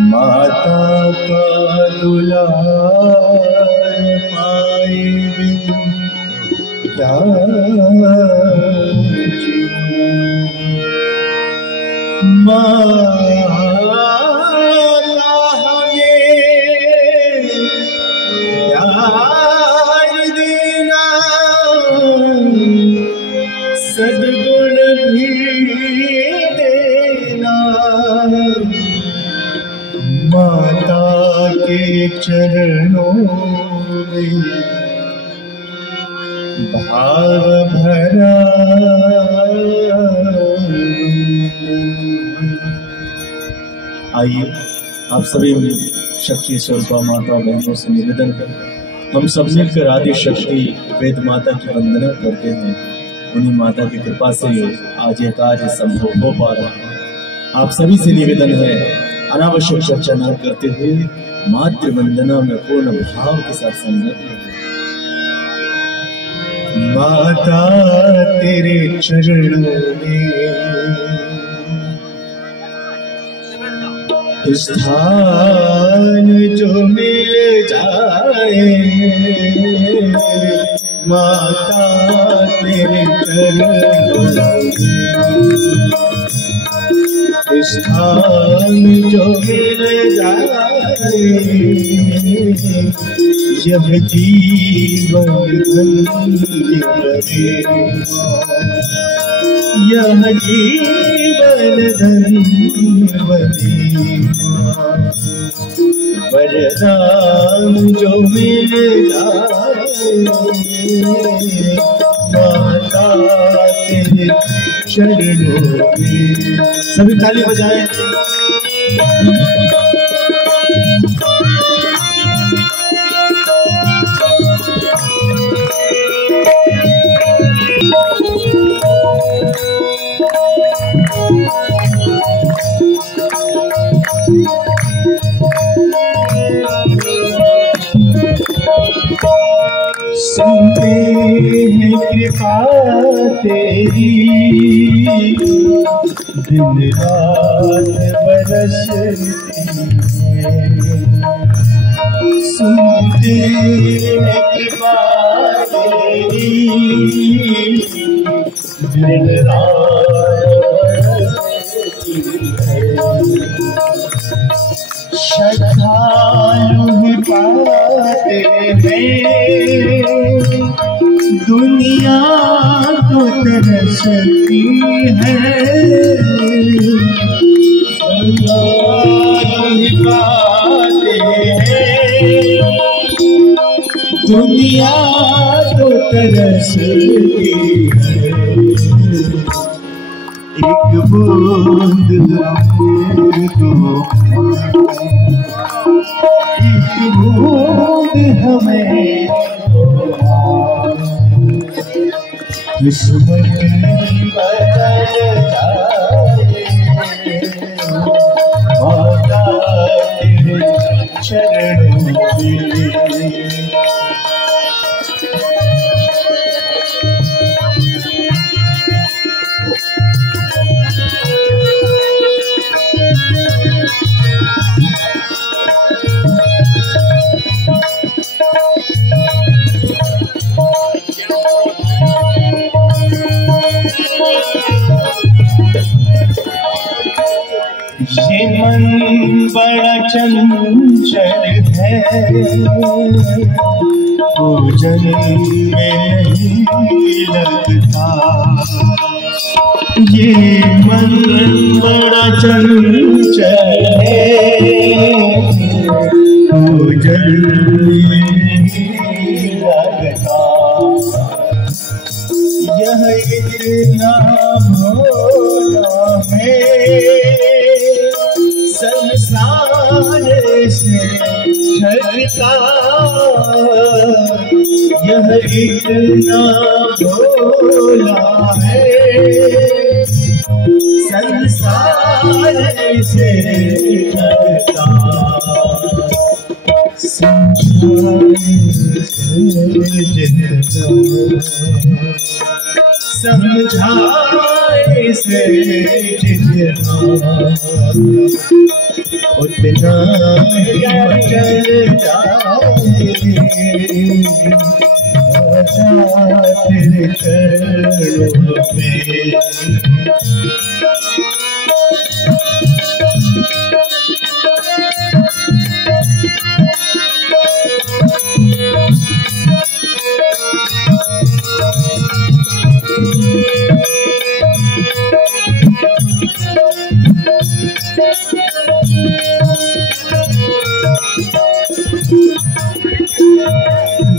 माता का दुलार पाए बिन क्या माता हमें प्यार देना सद्गुण भी देना माता के चरणों में भाव भरा। आइए आप सभी शक्ति स्वरूपा माता बहनों से निवेदन करें, हम सब मिलकर आदि शक्ति वेद माता की वंदना करते हैं। उन्हीं माता की कृपा से आज ये कार्य संभव हो पा रहा है। आप सभी से निवेदन है, अनावश्यक चर्चा न करते हुए मातृ वंदना में पूर्ण भाव के साथ संगत करें। माता तेरे चरणों में स्थान जो मिल जाए, माता तेरे चरणों में स्थान जो मिल जाए, यह जीवन धन्य करे, यह जीवन धन्य बने। वरदान जो मिल जाए, माता तेरे चरणों में। सभी ताली बजाएं। सुनते हैं कृपा तेरी, दिन रात बरसती है। सुनते हैं कृपा तेरी, दिन रात बरसती है। श्रद्धालु पाते हैं, दुनिया तो तरसती है। श्रद्धालु पाते हैं, दुनिया तो तरसती है। एक बूंद हमको, एक बूंद हमें किस्मत बदल जाए। माता तेरे चरणों में। ये मन बड़ा चंचल है, पूजन में नहीं लगता। ये मन बड़ा चंचल है, पूजन में नहीं लगता। यह इतना भोला है, संसार से छलता। यह इतना भोला है, संसार से छलता। संसार से जितना समझाए से जितना उतना चल जाए तेरे चरणों में।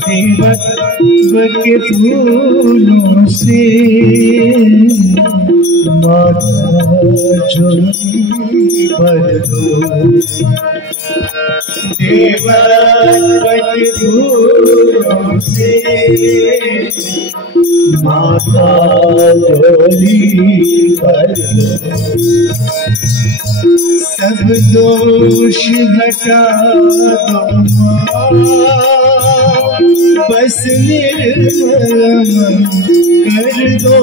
देवत्व के फूलों से माता झोली भर दो। देवत्व के फूलों से माता झोली भर दो। सब दोष हटा दो बस निर्मल कर दो।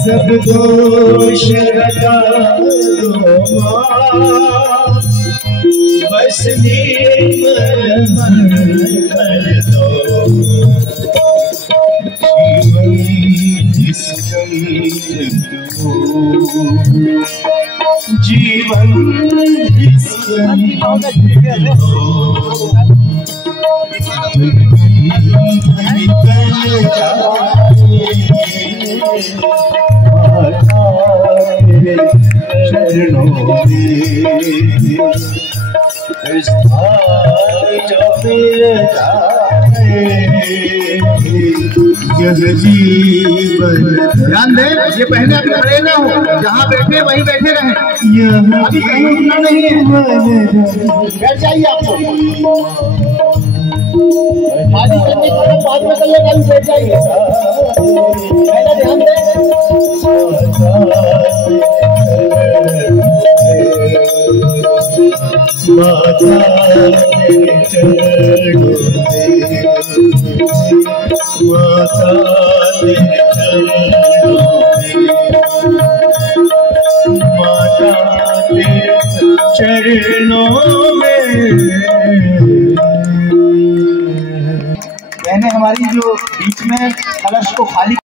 सब दोष हटा दो बस निर्मल कर दो। जीवन चरणों यह जीवन। ध्यान दें, ये पहले अभी खड़े ना हो, जहाँ बैठे वहीं बैठे रहे। अभी कहीं उठना नहीं है, बैठ जाइए। आपको शादी करने के बाद में चलने का भी बैठ जाइए। पहले ध्यान दें। माता तेरे चरणों में, माता तेरे चरणों में, माता तेरे चरणों में। बहने हमारी जो बीच में कलश को खाली